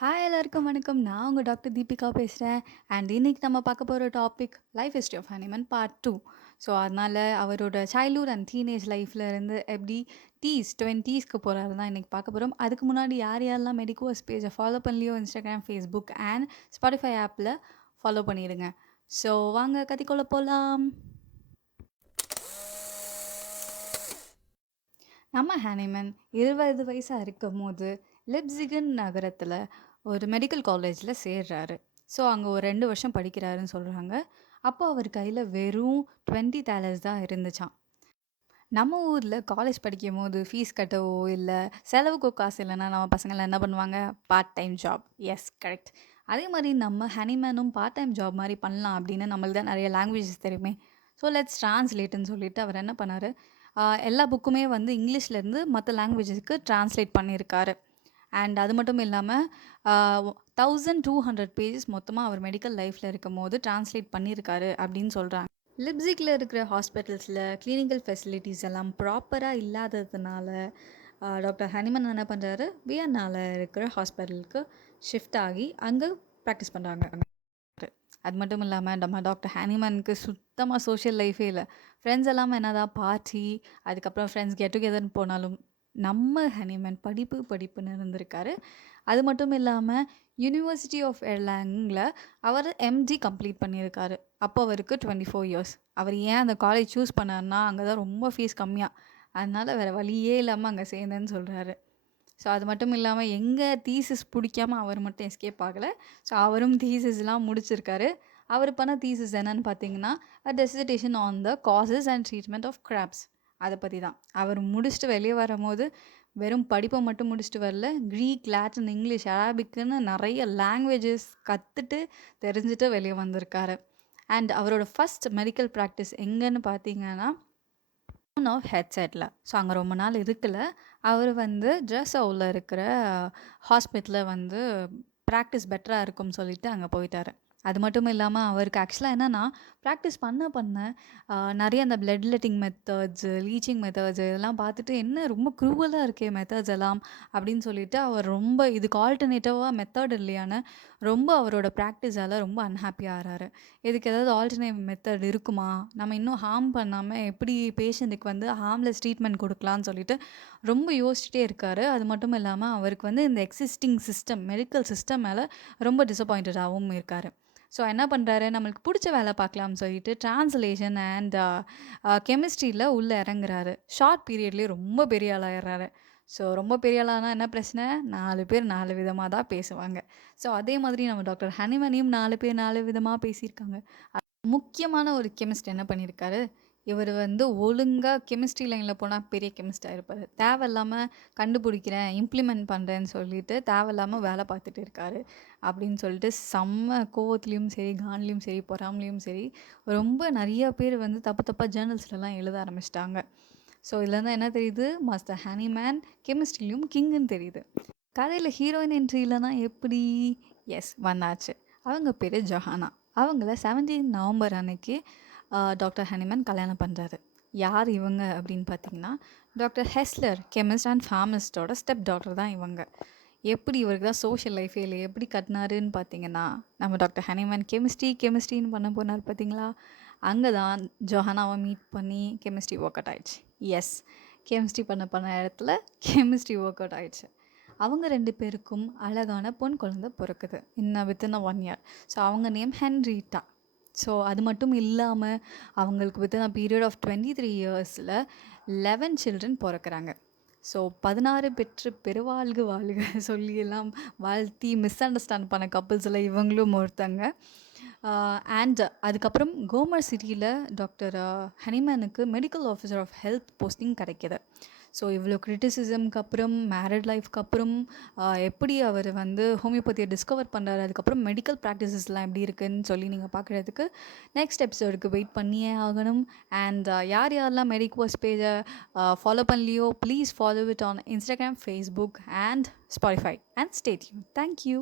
Hi எல்லாருக்கும் வணக்கம். நான் உங்கள் டாக்டர் தீபிகா பேசுகிறேன். அண்ட் இன்னைக்கு நம்ம பார்க்க போகிற topic life history of Hahnemann part 2. So அதனால் அவரோட சைல்ட்ஹுட் அண்ட் டீனேஜ் லைஃப்பில் இருந்து எப்படி டுவெண்ட்டீஸ்க்கு போகிறாரு தான் இன்றைக்கி பார்க்க போகிறோம். அதுக்கு முன்னாடி யார் யாரெல்லாம் மெடிக்கோஸ் பேஜை ஃபாலோ பண்ணலையோ இன்ஸ்டாகிராம், ஃபேஸ்புக் அண்ட் ஸ்பாட்டிஃபை ஆப்பில் ஃபாலோ பண்ணிடுங்க. ஸோ வாங்க கத்திக்கொள்ள போகலாம். நம்ம ஹனிமன் 20 வயசாக இருக்கும் போது லிப்சிகன் நகரத்தில் ஒரு மெடிக்கல் காலேஜில் சேர்றாரு. ஸோ அங்கே ஒரு 2 வருஷம் படிக்கிறாருன்னு சொல்கிறாங்க. அப்போ அவர் கையில் வெறும் $20 தான் இருந்துச்சான். நம்ம ஊரில் காலேஜ் படிக்கும் போது ஃபீஸ் கட்டவோ இல்லை செலவுக்கோ காசு இல்லைன்னா நம்ம பசங்களாம் என்ன பண்ணுவாங்க? Part time job. Yes, correct. அதே மாதிரி நம்ம ஹனிமேனும் பார்ட் டைம் ஜாப் மாதிரி பண்ணலாம் அப்படின்னு நம்மளுக்கு தான் நிறைய லாங்குவேஜஸ் தெரியுமே. ஸோ லெட்ஸ் ட்ரான்ஸ்லேட்டுன்னு சொல்லிட்டு அவர் என்ன பண்ணார், எல்லா புக்குமே வந்து இங்கிலீஷ்லேருந்து மற்ற லாங்குவேஜஸ்க்கு ட்ரான்ஸ்லேட் பண்ணியிருக்காரு. அண்ட் அது மட்டும் இல்லாமல் 1200 பேஜஸ் மொத்தமாக அவர் மெடிக்கல் லைஃப்பில் இருக்கும் போது ட்ரான்ஸ்லேட் பண்ணியிருக்காரு அப்படின்னு சொல்கிறாங்க. லிப்சிக்கில் இருக்கிற ஹாஸ்பிட்டல்ஸில் கிளினிக்கல் ஃபெசிலிட்டிஸ் எல்லாம் ப்ராப்பராக இல்லாததுனால டாக்டர் ஹனிமன் என்ன பண்ணுறாரு, வியன்னாவில் இருக்கிற ஹாஸ்பிட்டலுக்கு ஷிஃப்ட் ஆகி அங்கே ப்ராக்டிஸ் பண்ணுறாங்க. அது மட்டும் இல்லாமல் நம்ம டாக்டர் ஹனிமனுக்கு சுத்தமாக சோஷியல் லைஃபே இல்லை. ஃப்ரெண்ட்ஸ் எல்லாம் என்னதான் பார்ட்டி, அதுக்கப்புறம் ஃப்ரெண்ட்ஸ் கெட் டுகெதர்னு போனாலும் நம்ம ஹனிமன் படிப்புன்னு இருந்திருக்காரு. அது மட்டும் இல்லாமல் யூனிவர்சிட்டி ஆஃப் எர்லாங்கில் அவர் எம்டி கம்ப்ளீட் பண்ணியிருக்காரு. அப்போ அவருக்கு 24 இயர்ஸ். அவர் ஏன் அந்த காலேஜ் சூஸ் பண்ணார்னா அங்கே தான் ரொம்ப ஃபீஸ் கம்மியாக, அதனால் வேறு வழியே இல்லாமல் அங்கே சேர்ந்தேன்னு சொல்கிறாரு. ஸோ அது மட்டும் இல்லாமல் எங்கே தீசிஸ் பிடிக்காமல் அவர் மட்டும் எஸ்கேப் ஆகலை. ஸோ அவரும் தீசிஸ்லாம் முடிச்சிருக்காரு. அவர் பண்ண தீசிஸ் என்னன்னு பார்த்தீங்கன்னா, dissertation on the causes and treatment of cramps. அதை பற்றி தான். அவர் முடிச்சுட்டு வெளியே வரும்போது வெறும் படிப்பை மட்டும் முடிச்சுட்டு வரல, க்ரீக், லாட்டின், இங்கிலீஷ், அரபிக்குன்னு நிறைய லாங்குவேஜஸ் கற்றுட்டு தெரிஞ்சுட்டு வெளியே வந்திருக்காரு. அண்ட் அவரோட ஃபஸ்ட் மெடிக்கல் ப்ராக்டிஸ் எங்கன்னு பார்த்தீங்கன்னா ஆஃப் ஹெட்செட்டில். ஸோ அங்கே ரொம்ப நாள் இருக்கல. அவர் வந்து ட்ரெஸ்ஸவுல இருக்கிற ஹாஸ்பிட்டலில் வந்து ப்ராக்டிஸ் பெட்டராக இருக்கும்னு சொல்லிட்டு அங்கே போயிட்டார். அது மட்டும் இல்லாமல் அவருக்கு ஆக்சுவலாக என்னென்னா, ப்ராக்டிஸ் பண்ண நிறைய அந்த blood letting methods, leaching methods இதெல்லாம் பார்த்துட்டு என்ன ரொம்ப க்ரூவலாக இருக்கே மெத்தட்ஸ் எல்லாம் அப்படின்னு சொல்லிட்டு அவர் ரொம்ப இதுக்கு ஆல்டர்னேட்டிவாக மெத்தட் இல்லையான்னு ரொம்ப அவரோட ப்ராக்டிஸால் ரொம்ப அன்ஹாப்பியாக ஆகிறாரு. இதுக்கு ஏதாவது ஆல்டர்னேட் மெத்தட் இருக்குமா, நம்ம இன்னும் ஹார்ம் பண்ணாமல் எப்படி பேஷண்ட்டுக்கு வந்து ஹார்ம்லெஸ் ட்ரீட்மெண்ட் கொடுக்கலான்னு சொல்லிட்டு ரொம்ப யோசிச்சுட்டே இருக்கார். அது மட்டும் இல்லாமல் அவருக்கு வந்து இந்த எக்ஸிஸ்டிங் சிஸ்டம், மெடிக்கல் சிஸ்டம் மேலே ரொம்ப டிசப்பாயிண்டடாகவும் இருக்கார். ஸோ என்ன பண்ணுறாரு, நம்மளுக்கு பிடிச்ச வேலை பார்க்கலாம்னு சொல்லிட்டு ட்ரான்ஸ்லேஷன் அண்ட் கெமிஸ்ட்ரியில் உள்ளே இறங்குறாரு. ஷார்ட் பீரியட்லேயே ரொம்ப பெரிய ஆளாயிடுறாரு. ஸோ ரொம்ப பெரிய ஆளானா என்ன பிரச்சனை, 4 பேர் 4 விதமாக தான் பேசுவாங்க. ஸோ அதே மாதிரி நம்ம டாக்டர் ஹனிமனையும் 4 பேர் 4 விதமாக பேசியிருக்காங்க. முக்கியமான ஒரு கெமிஸ்ட் என்ன பண்ணியிருக்காரு, இவர் வந்து ஒழுங்காக கெமிஸ்ட்ரி லைனில் போனால் பெரிய கெமிஸ்டாக இருப்பார். தேவையில்லாமல் கண்டுபிடிக்கிறேன், இம்ப்ளிமெண்ட் பண்ணுறேன்னு சொல்லிட்டு தேவையில்லாமல் வேலை பார்த்துட்டு இருக்காரு அப்படின்னு சொல்லிட்டு செம்ம கோவத்துலேயும் சரி, கான்லேயும் சரி, பொறாமலையும் சரி ரொம்ப நிறைய பேர் வந்து தப்பாக ஜேர்னல்ஸ்லலாம் எழுத ஆரம்பிச்சிட்டாங்க. ஸோ இதுலேருந்து என்ன தெரியுது, மாஸ்டர் ஹனிமேன் கெமிஸ்ட்ரிலையும் கிங்குன்னு தெரியுது. கதையில் ஹீரோயின் என்ட்ரி இல்லைனா எப்படி? எஸ், வந்தாச்சு. அவங்க பேர் ஜொஹானா. அவங்கள 17 நவம்பர் அன்னைக்கு டாக்டர் ஹனிமன் கல்யாணம் பண்ணுறாரு. யார் இவங்க அப்படின்னு பார்த்தீங்கன்னா, டாக்டர் ஹெஸ்லர் கெமிஸ்ட் அண்ட் ஃபார்மசிஸ்டோட ஸ்டெப் டாக்டர் தான் இவங்க. எப்படி இவருக்கு தான் சோஷியல் லைஃபே இல்லை, எப்படி கட்டினாருன்னு பார்த்தீங்கன்னா, நம்ம டாக்டர் ஹனிமன் கெமிஸ்ட்ரின்னு பண்ண போனார் பார்த்தீங்களா, அங்கே தான் ஜொஹானாவை மீட் பண்ணி கெமிஸ்ட்ரி ஒர்க் அவுட் ஆயிடுச்சு. எஸ், கெமிஸ்ட்ரி பண்ண இடத்துல கெமிஸ்ட்ரி ஒர்க் அவுட் ஆயிடுச்சு. அவங்க 2 பேருக்கும் அழகான பொன் குழந்தை பிறக்குது வித்தின் 1 இயர். ஸோ அவங்க நேம் ஹென்ரீட்டா. ஸோ அது மட்டும் இல்லாமல் அவங்களுக்கு வித்தின் பீரியட் ஆஃப் 23 இயர்ஸில் 11 சில்ட்ரன் பிறக்கிறாங்க. ஸோ 16 பெற்று பெருவாழ்க வாழ்க சொல்லியெல்லாம் வாழ்த்தி மிஸ் அண்டர்ஸ்டாண்ட் பண்ண கப்புள்ஸில் இவங்களும் ஒருத்தங்க. அண்ட் அதுக்கப்புறம் கோமர் சிட்டியில் டாக்டர் ஹனிமேனுக்கு medical officer of health posting கிடைக்கிது. ஸோ இவ்வளோ கிரிட்டிசிசம்க்கு அப்புறம், மேரிட் லைஃப்க்கு அப்புறம் எப்படி அவர் வந்து ஹோமியோபதியை டிஸ்கவர் பண்ணுறாரு, அதுக்கப்புறம் மெடிக்கல் ப்ராக்டிசஸ்லாம் எப்படி இருக்குதுன்னு சொல்லி நீங்கள் பார்க்குறதுக்கு நெக்ஸ்ட் எபிசோடுக்கு வெயிட் பண்ணியே ஆகணும். அண்ட் யார் யாரெல்லாம் மெடிக்கோஸ் பேஜை ஃபாலோ பண்ணலையோ please follow it on Instagram, Facebook and Spotify and stay tune. Thank you.